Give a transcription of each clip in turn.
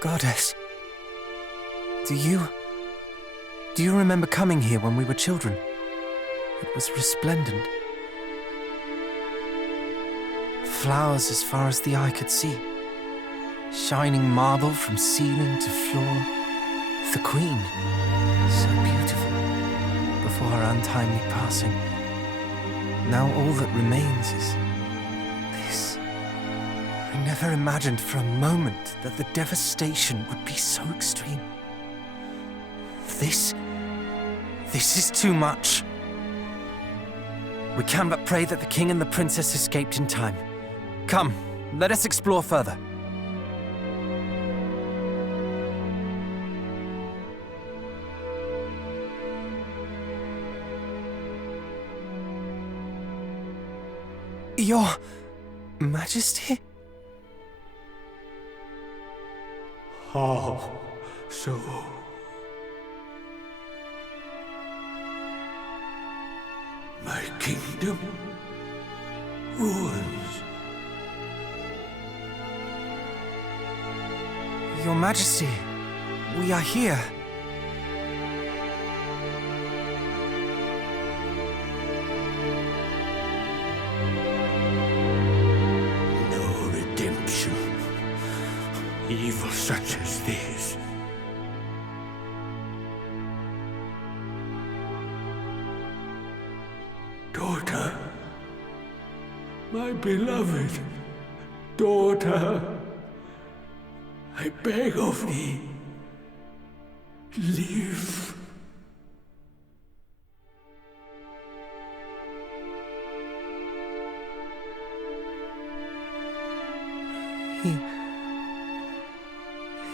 Goddess, do you remember coming here when we were children? It was resplendent. Flowers as far as the eye could see. Shining marble from ceiling to floor. The Queen, so beautiful, before her untimely passing. Now all that remains is this. I never imagined for a moment that the devastation would be so extreme. This is too much. We can but pray that the King and the Princess escaped in time. Come, let us explore further. Your Majesty? How so? My kingdom ruins. Your Majesty, we are here. No redemption. Evil such as this. Daughter, my beloved daughter, I beg of thee, live.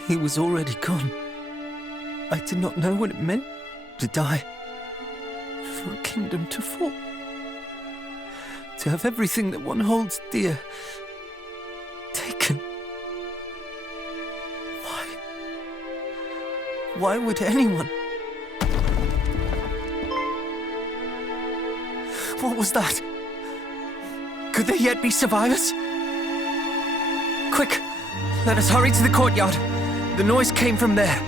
He was already gone. I did not know what it meant to die, for a kingdom to fall. To have everything that one holds dear taken. Why would anyone? What was that? Could there yet be survivors? Quick, let us hurry to the courtyard. The noise came from there.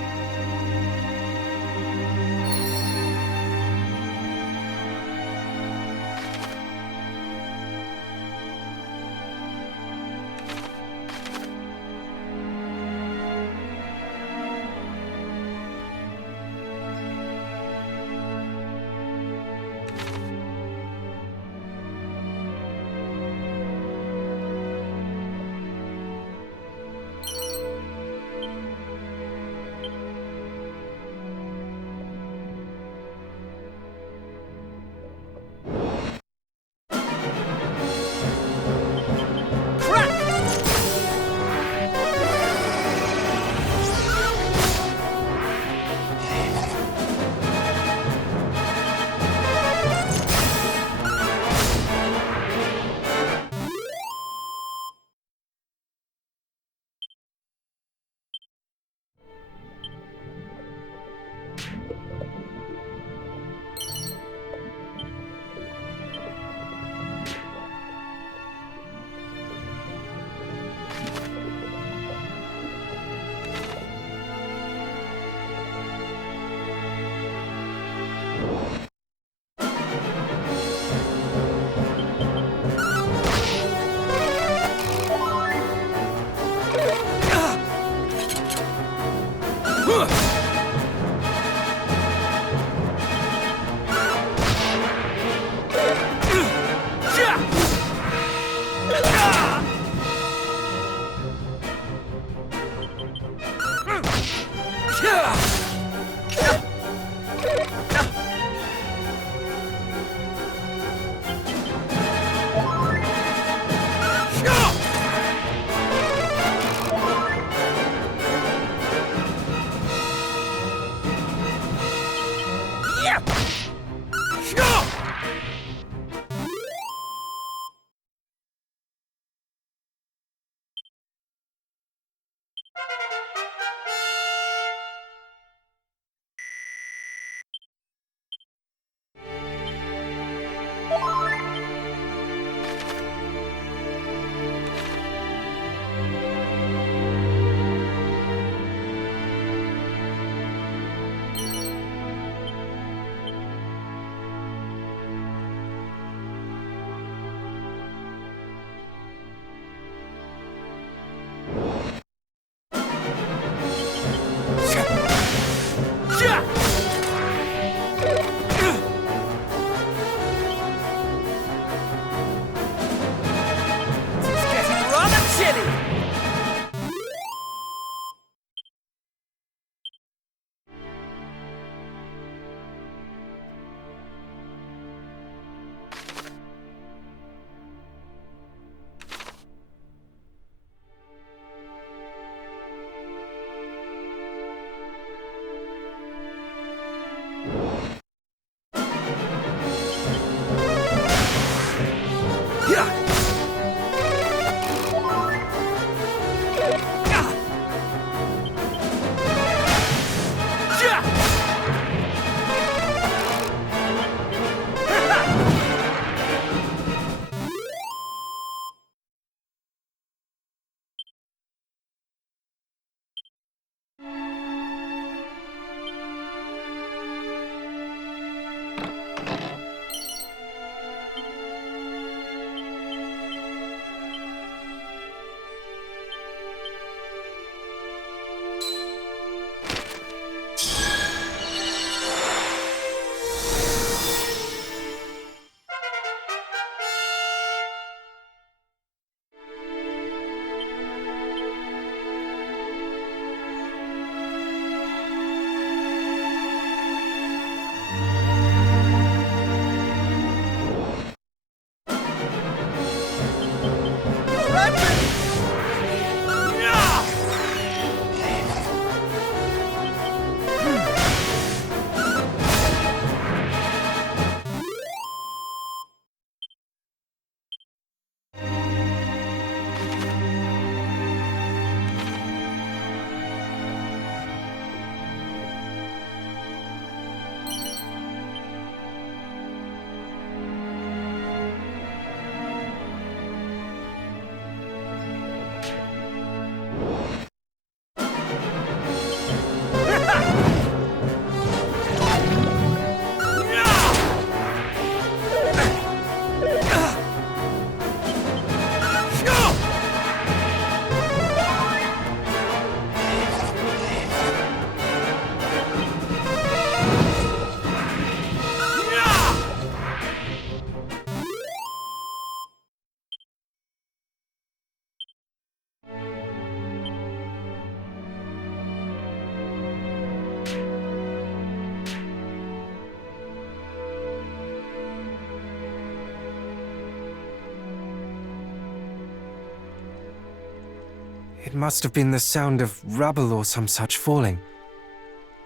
must have been the sound of rubble or some such falling.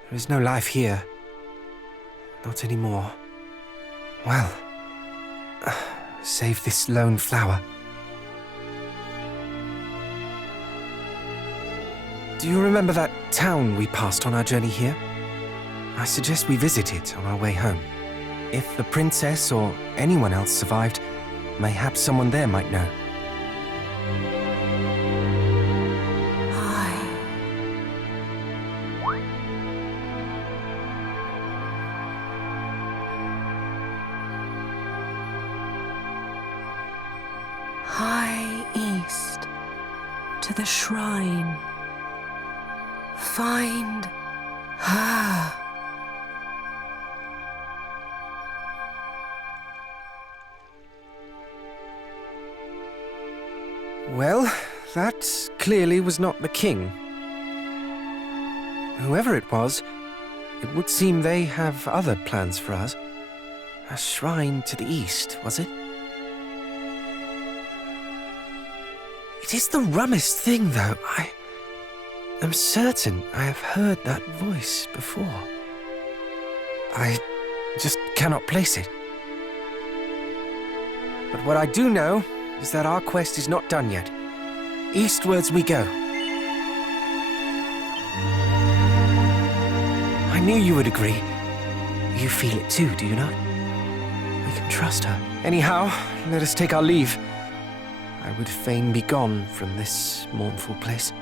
There is no life here. Not anymore. Well, save this lone flower. Do you remember that town we passed on our journey here? I suggest we visit it on our way home. If the princess or anyone else survived, mayhaps someone there might know. High east to the shrine. Find her. Well, that clearly was not the king. Whoever it was, it would seem they have other plans for us. A shrine to the east, was it? It is the rummest thing, though. I am certain I have heard that voice before. I just cannot place it. But what I do know is that our quest is not done yet. Eastwards we go. I knew you would agree. You feel it too, do you not? We can trust her. Anyhow, let us take our leave. I would fain be gone from this mournful place.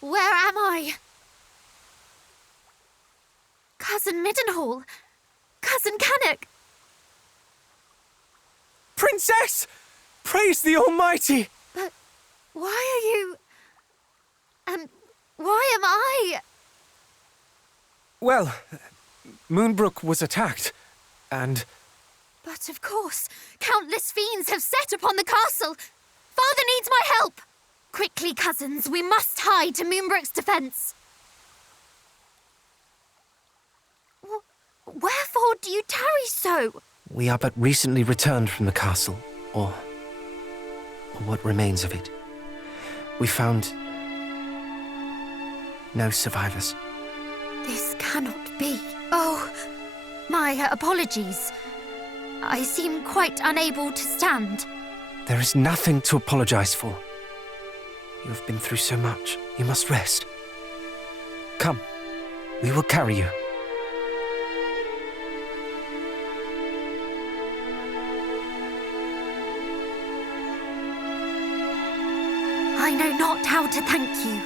Where am I? Cousin Middenhall! Cousin Cannock! Princess! Praise the Almighty! But why are you... And why am I... Well, Moonbrooke was attacked, and... But of course, countless fiends have set upon the castle. Father needs my help. Quickly, cousins, we must hide to Moonbrooke's defense. Wherefore do you tarry so? We are but recently returned from the castle, or what remains of it. We found no survivors. This cannot be. Oh, my apologies. I seem quite unable to stand. There is nothing to apologize for. You have been through so much. You must rest. Come, we will carry you. I know not how to thank you.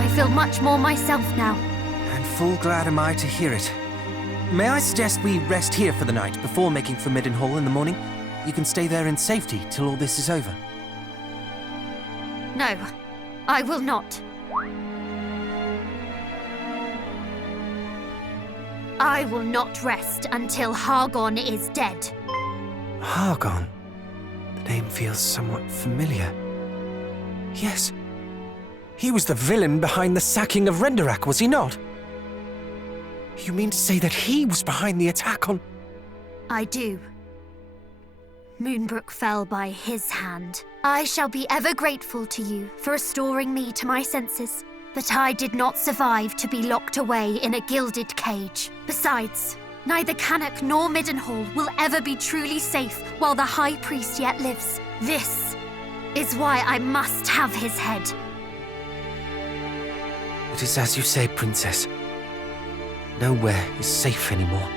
I feel much more myself now. And full glad am I to hear it. May I suggest we rest here for the night before making for Middenhall in the morning? You can stay there in safety till all this is over. No, I will not. I will not rest until Hargon is dead. Hargon? The name feels somewhat familiar. Yes. He was the villain behind the sacking of Renderak, was he not? You mean to say that he was behind the attack on... I do. Moonbrooke fell by his hand. I shall be ever grateful to you for restoring me to my senses. But I did not survive to be locked away in a gilded cage. Besides, neither Cannock nor Middenhall will ever be truly safe while the High Priest yet lives. This is why I must have his head. It is as you say, Princess. Nowhere is safe anymore.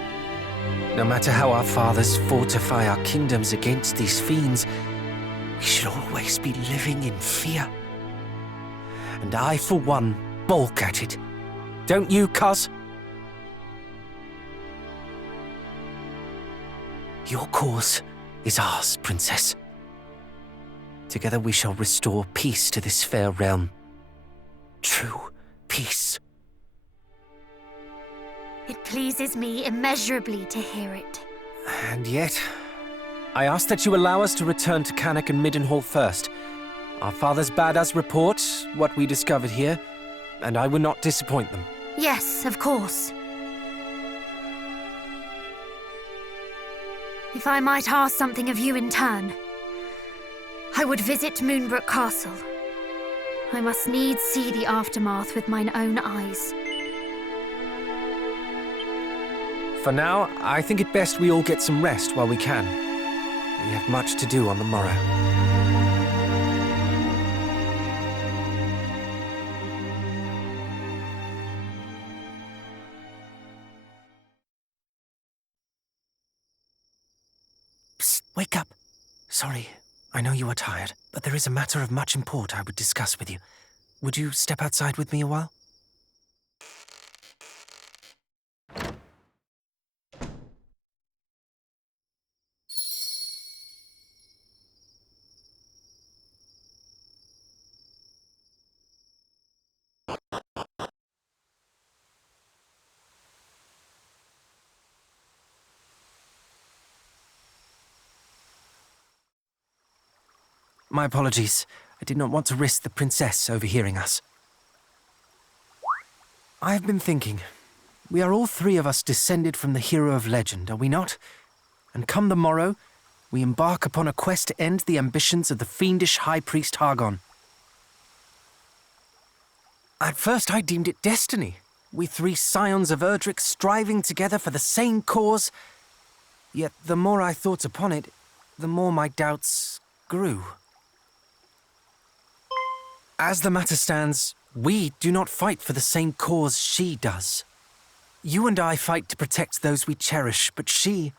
No matter how our fathers fortify our kingdoms against these fiends, we should always be living in fear. And I, for one, balk at it. Don't you, cuz? Your cause is ours, Princess. Together we shall restore peace to this fair realm. True peace. It pleases me immeasurably to hear it. And yet, I ask that you allow us to return to Cannock and Middenhall first. Our fathers bade us report what we discovered here, and I will not disappoint them. Yes, of course. If I might ask something of you in turn, I would visit Moonbrooke Castle. I must needs see the aftermath with mine own eyes. For now, I think it best we all get some rest while we can. We have much to do on the morrow. Psst, wake up. Sorry, I know you are tired, but there is a matter of much import I would discuss with you. Would you step outside with me a while? My apologies. I did not want to risk the princess overhearing us. I have been thinking. We are all three of us descended from the hero of legend, are we not? And come the morrow, we embark upon a quest to end the ambitions of the fiendish High Priest Hargon. At first I deemed it destiny. We three scions of Erdrick striving together for the same cause. Yet the more I thought upon it, the more my doubts grew. As the matter stands, we do not fight for the same cause she does. You and I fight to protect those we cherish, but she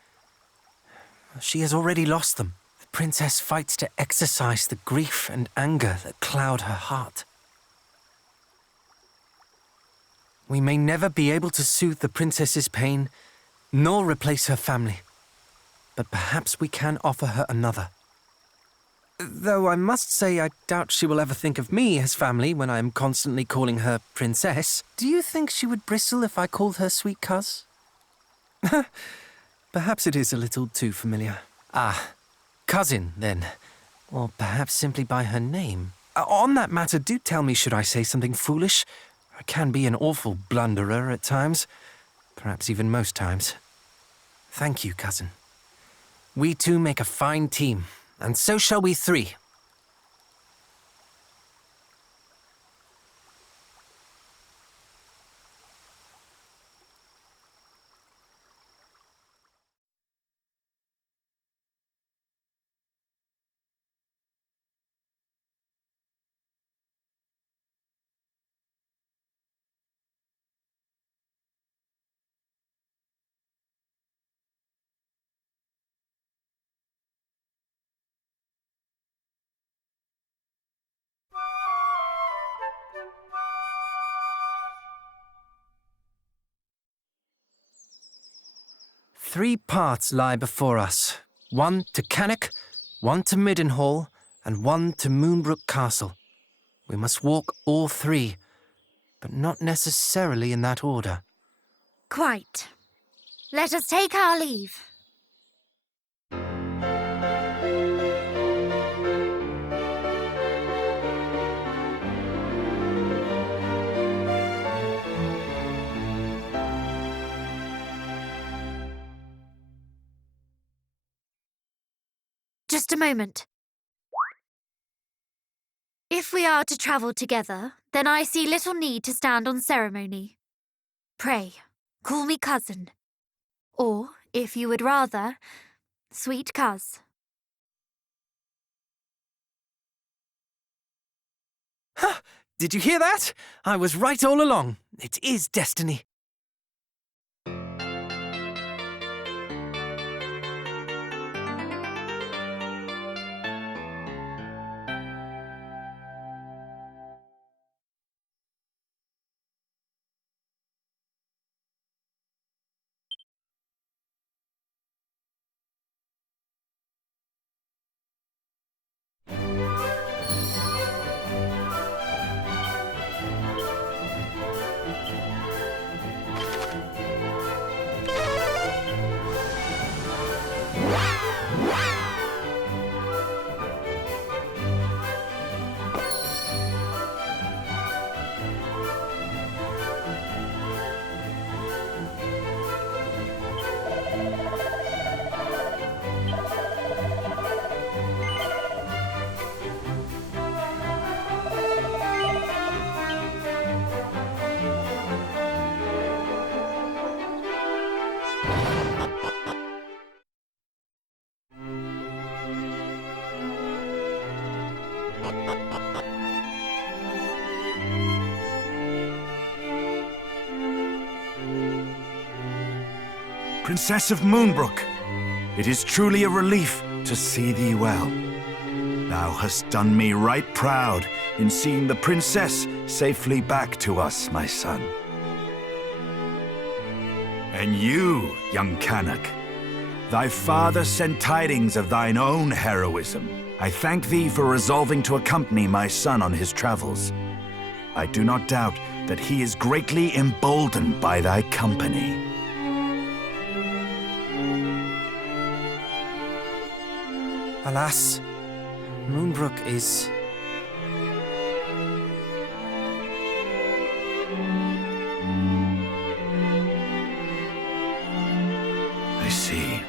has already lost them. The princess fights to exorcise the grief and anger that cloud her heart. We may never be able to soothe the princess's pain, nor replace her family. But perhaps we can offer her another. Though I must say I doubt she will ever think of me as family when I am constantly calling her princess. Do you think she would bristle if I called her sweet cuz? Perhaps it is a little too familiar. Ah, cousin, then. Or perhaps simply by her name. On that matter, do tell me should I say something foolish. I can be an awful blunderer at times. Perhaps even most times. Thank you, cousin. We two make a fine team, and so shall we three. Three paths lie before us. One to Cannock, one to Middenhall, and one to Moonbrooke Castle. We must walk all three, but not necessarily in that order. Quite. Let us take our leave. Just a moment. If we are to travel together, then I see little need to stand on ceremony. Pray, call me cousin. Or, if you would rather, sweet cuz. Ha! Did you hear that? I was right all along. It is destiny. Princess of Moonbrooke, it is truly a relief to see thee well. Thou hast done me right proud in seeing the princess safely back to us, my son. And you, young Cannock, thy father sent tidings of thine own heroism. I thank thee for resolving to accompany my son on his travels. I do not doubt that he is greatly emboldened by thy company. Alas, Moonbrooke is... I see.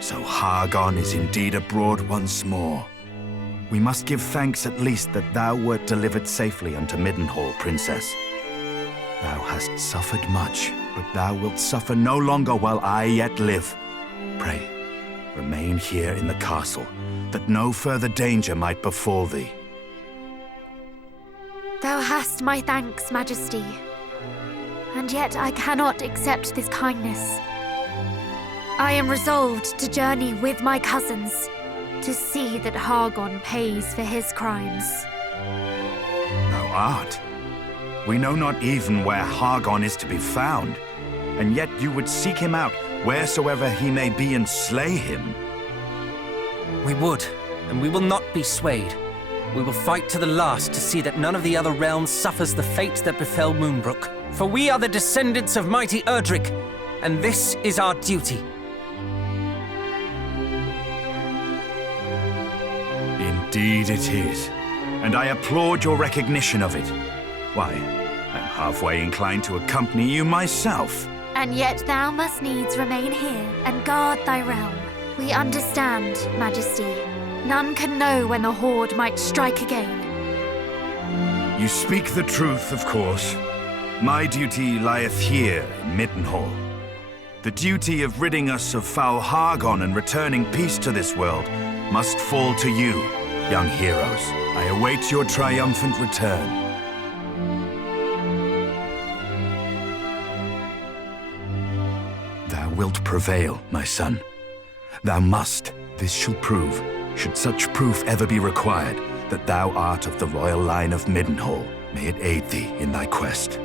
So Hargon is indeed abroad once more. We must give thanks at least that thou wert delivered safely unto Middenhall, Princess. Thou hast suffered much, but thou wilt suffer no longer while I yet live. Pray, remain here in the castle, that no further danger might befall thee. Thou hast my thanks, Majesty. And yet I cannot accept this kindness. I am resolved to journey with my cousins, to see that Hargon pays for his crimes. Thou art? We know not even where Hargon is to be found, and yet you would seek him out wheresoever he may be and slay him. We would, and we will not be swayed. We will fight to the last to see that none of the other realms suffers the fate that befell Moonbrooke. For we are the descendants of mighty Erdrick, and this is our duty. Indeed it is, and I applaud your recognition of it. Why, I'm halfway inclined to accompany you myself. And yet thou must needs remain here and guard thy realm. We understand, Majesty. None can know when the Horde might strike again. You speak the truth, of course. My duty lieth here in Middenhall. The duty of ridding us of foul Hargon and returning peace to this world must fall to you, young heroes. I await your triumphant return. Thou wilt prevail, my son. Thou must. This shall prove, should such proof ever be required, that thou art of the royal line of Middenhall. May it aid thee in thy quest.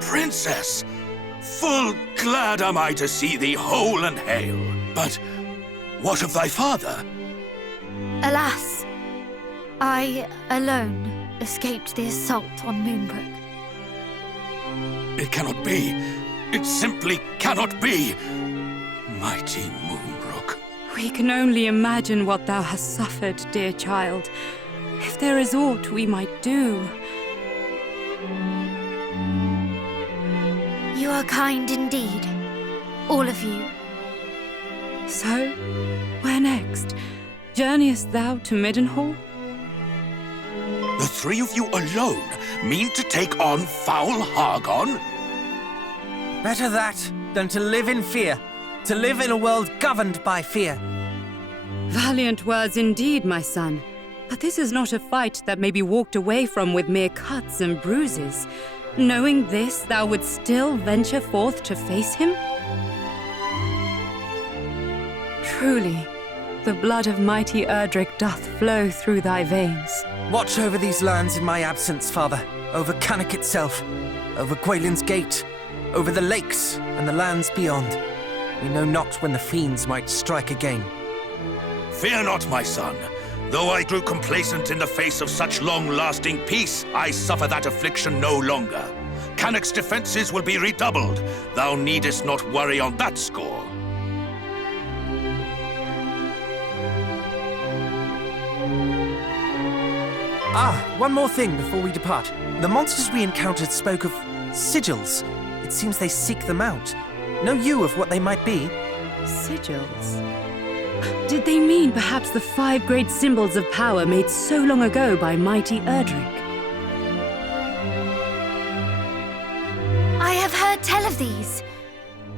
Princess, full glad am I to see thee whole and hale. But what of thy father? Alas, I alone escaped the assault on Moonbrooke. It cannot be. It simply cannot be. Mighty Moonbrooke. We can only imagine what thou hast suffered, dear child. If there is aught we might do. You are kind indeed, all of you. So, where next? Journeyest thou to Middenhall? The three of you alone mean to take on foul Hargon? Better that than to live in fear, to live in a world governed by fear. Valiant words indeed, my son. But this is not a fight that may be walked away from with mere cuts and bruises. Knowing this, thou would still venture forth to face him? Truly, the blood of mighty Erdrick doth flow through thy veins. Watch over these lands in my absence, Father. Over Cannock itself, over Gwaelin's Gate, over the lakes and the lands beyond. We know not when the fiends might strike again. Fear not, my son. Though I grew complacent in the face of such long-lasting peace, I suffer that affliction no longer. Cannock's defenses will be redoubled. Thou needest not worry on that score. One more thing before we depart. The monsters we encountered spoke of sigils. It seems they seek them out. Know you of what they might be? Sigils? Did they mean perhaps the 5 great symbols of power made so long ago by mighty Erdrick? I have heard tell of these.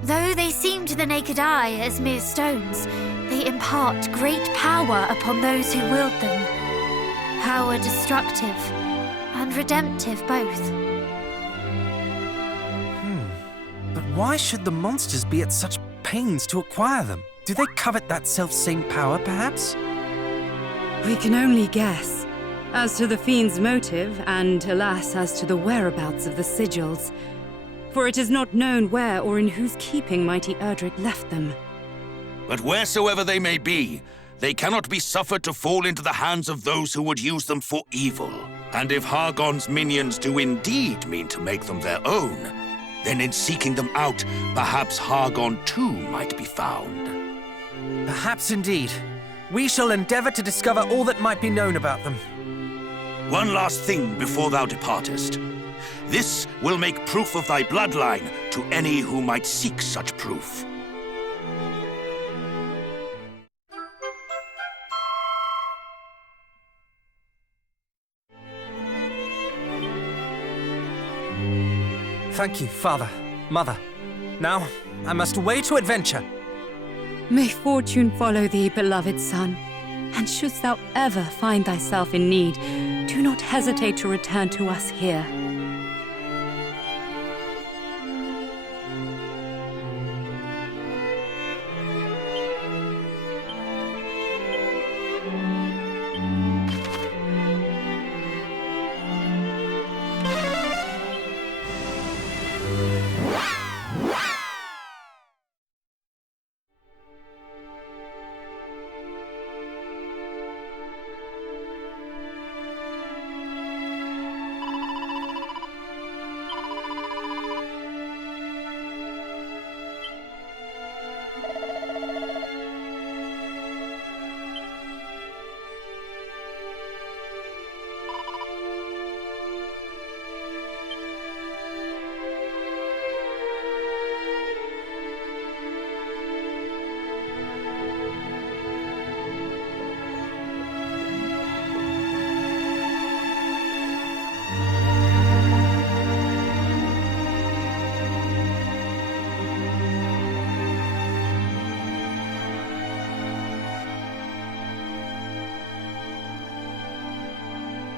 Though they seem to the naked eye as mere stones, they impart great power upon those who wield them. Power destructive, and redemptive both. But why should the monsters be at such pains to acquire them? Do they covet that self-same power, perhaps? We can only guess. As to the fiend's motive, and alas, as to the whereabouts of the sigils. For it is not known where or in whose keeping mighty Erdrick left them. But wheresoever they may be, they cannot be suffered to fall into the hands of those who would use them for evil. And if Hargon's minions do indeed mean to make them their own, then in seeking them out, perhaps Hargon too might be found. Perhaps indeed. We shall endeavor to discover all that might be known about them. One last thing before thou departest. This will make proof of thy bloodline to any who might seek such proof. Thank you, Father, Mother. Now, I must away to adventure. May fortune follow thee, beloved son. And shouldst thou ever find thyself in need, do not hesitate to return to us here.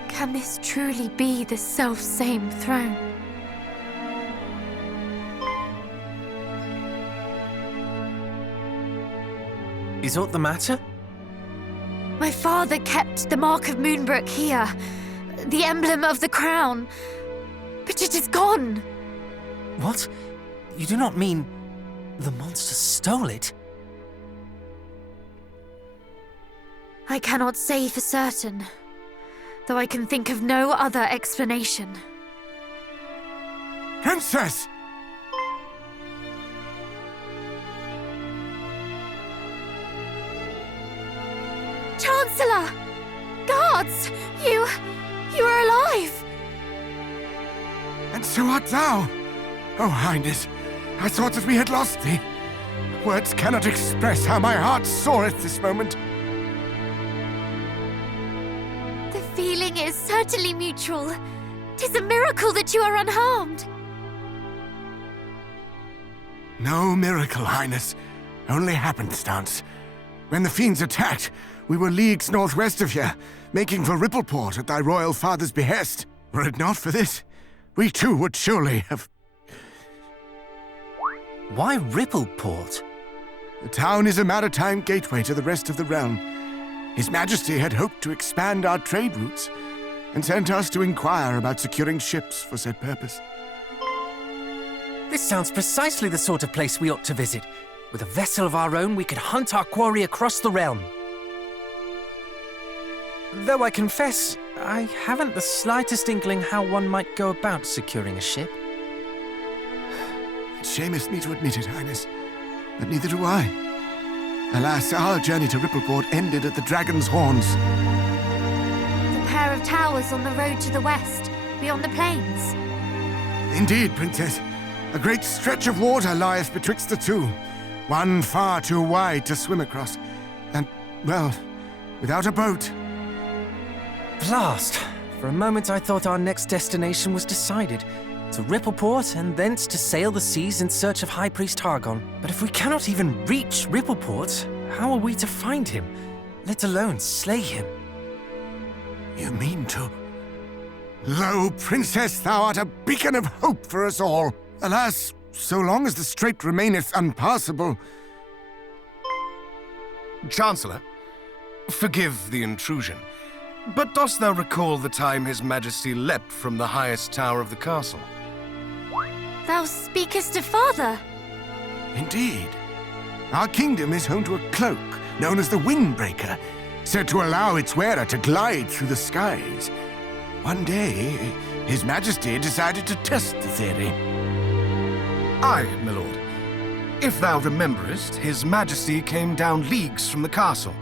Can this truly be the self-same throne? Is aught the matter? My father kept the mark of Moonbrooke here, the emblem of the crown, but it is gone. What? You do not mean the monster stole it? I cannot say for certain, though I can think of no other explanation. Princess! Chancellor! Guards! You are alive! And so art thou! Oh, Highness, I thought that we had lost thee. Words cannot express how my heart soareth this moment. The feeling is certainly mutual. 'Tis a miracle that you are unharmed. No miracle, Highness. Only happenstance. When the fiends attacked, we were leagues northwest of here, making for Rippleport at thy royal father's behest. Were it not for this, we too would surely have... Why Rippleport? The town is a maritime gateway to the rest of the realm. His Majesty had hoped to expand our trade routes, and sent us to inquire about securing ships for said purpose. This sounds precisely the sort of place we ought to visit. With a vessel of our own, we could hunt our quarry across the realm. Though I confess, I haven't the slightest inkling how one might go about securing a ship. It shameth me to admit it, Highness, but neither do I. Alas, our journey to Rippleport ended at the Dragon's Horns. The pair of towers on the road to the west, beyond the plains. Indeed, Princess. A great stretch of water lieth betwixt the two, one far too wide to swim across, and, well, without a boat. Blast! For a moment I thought our next destination was decided. To Rippleport, and thence to sail the seas in search of High Priest Hargon. But if we cannot even reach Rippleport, how are we to find him, let alone slay him? You mean to Lo, Princess, thou art a beacon of hope for us all. Alas, so long as the strait remaineth unpassable. Chancellor, forgive the intrusion, but dost thou recall the time His Majesty leapt from the highest tower of the castle? Thou speakest of father. Indeed. Our kingdom is home to a cloak known as the Windbreaker, said to allow its wearer to glide through the skies. One day, His Majesty decided to test the theory. Aye, my lord. If thou rememberest, His Majesty came down leagues from the castle.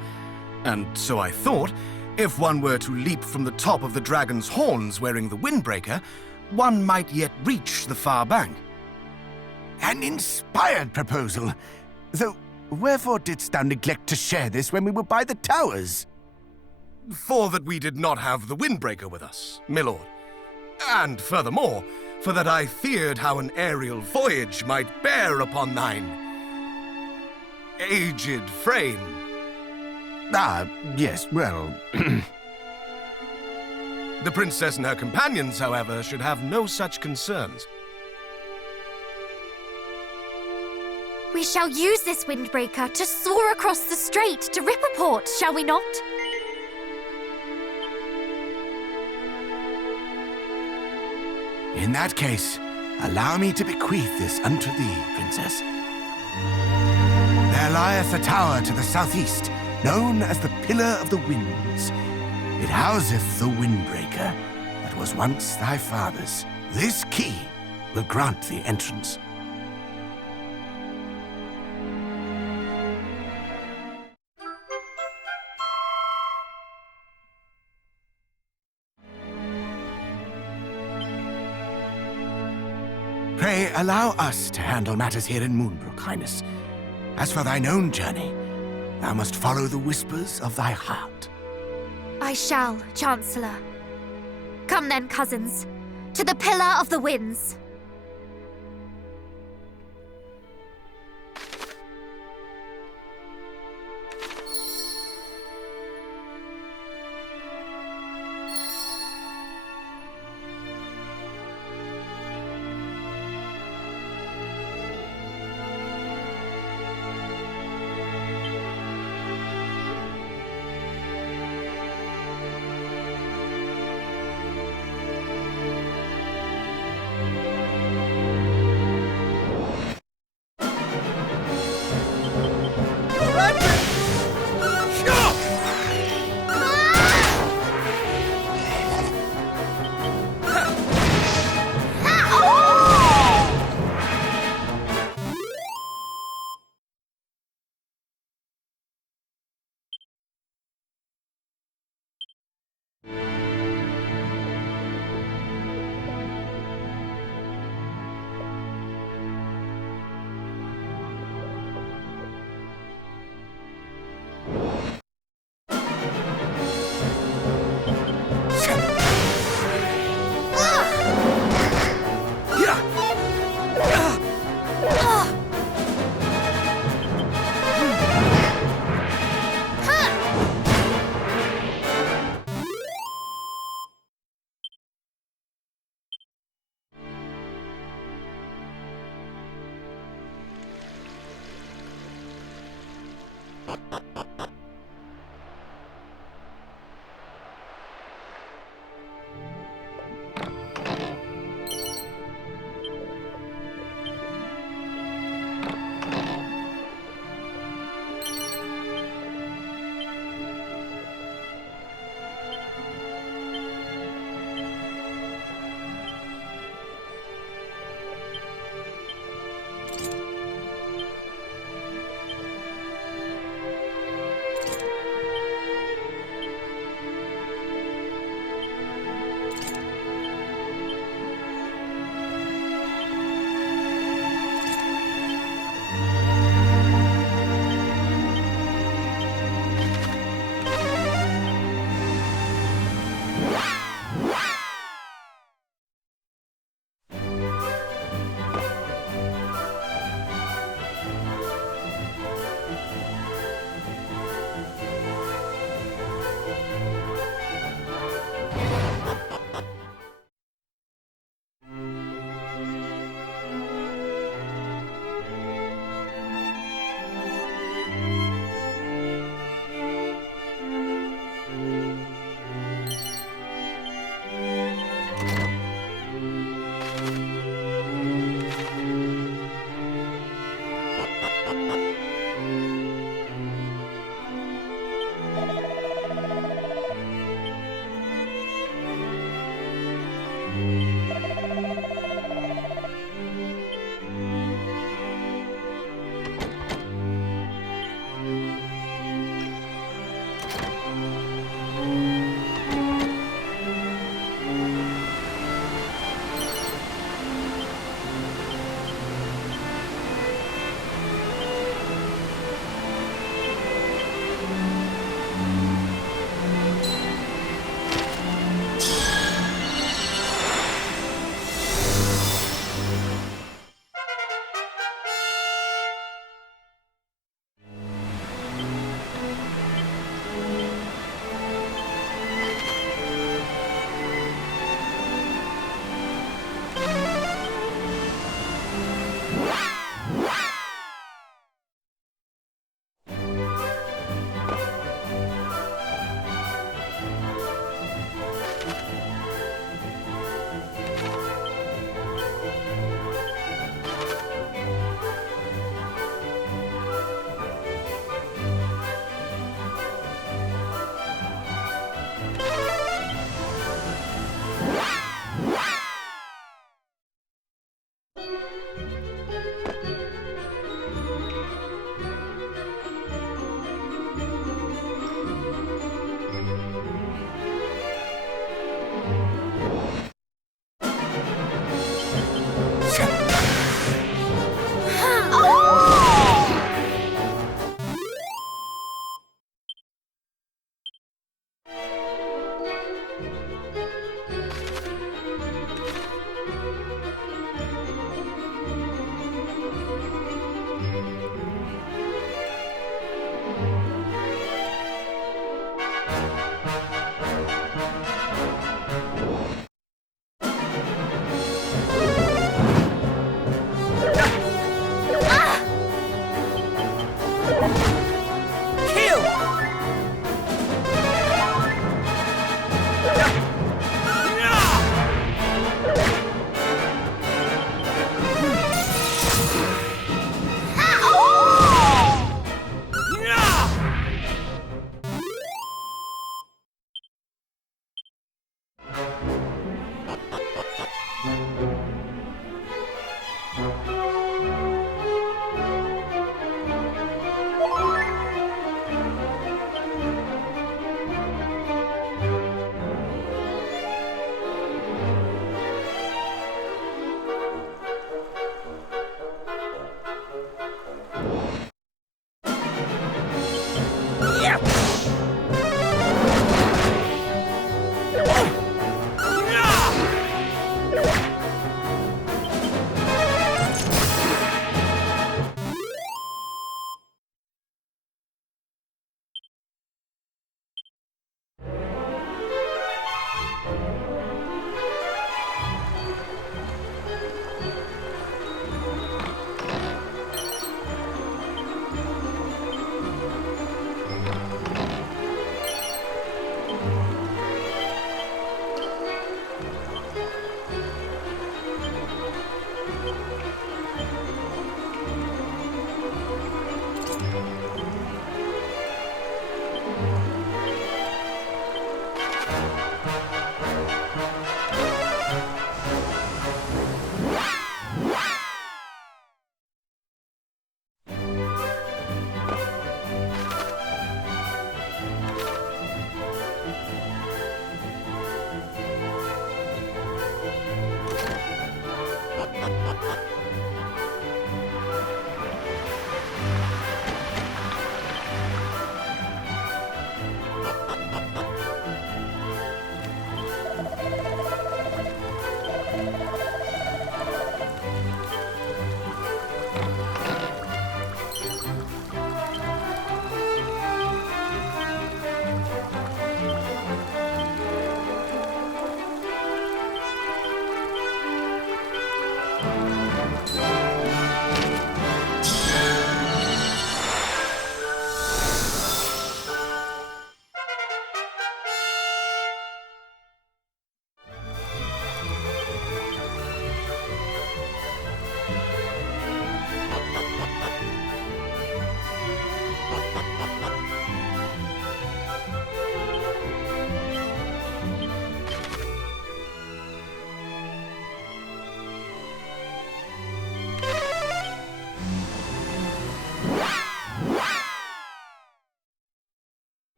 And so I thought, if one were to leap from the top of the dragon's horns wearing the Windbreaker, one might yet reach the far bank. An inspired proposal. Though, wherefore didst thou neglect to share this when we were by the towers? For that we did not have the Windbreaker with us, my lord. And furthermore, for that I feared how an aerial voyage might bear upon thine aged frame. Ah, yes, well... The princess and her companions, however, should have no such concerns. We shall use this Windbreaker to soar across the strait to Rippleport, shall we not? In that case, allow me to bequeath this unto thee, Princess. There lieth a tower to the southeast, known as the Pillar of the Winds. It houseth the Windbreaker that was once thy father's. This key will grant thee entrance. Pray allow us to handle matters here in Moonbrooke, Highness. As for thine own journey, thou must follow the whispers of thy heart. I shall, Chancellor. Come then, cousins, to the Pillar of the Winds.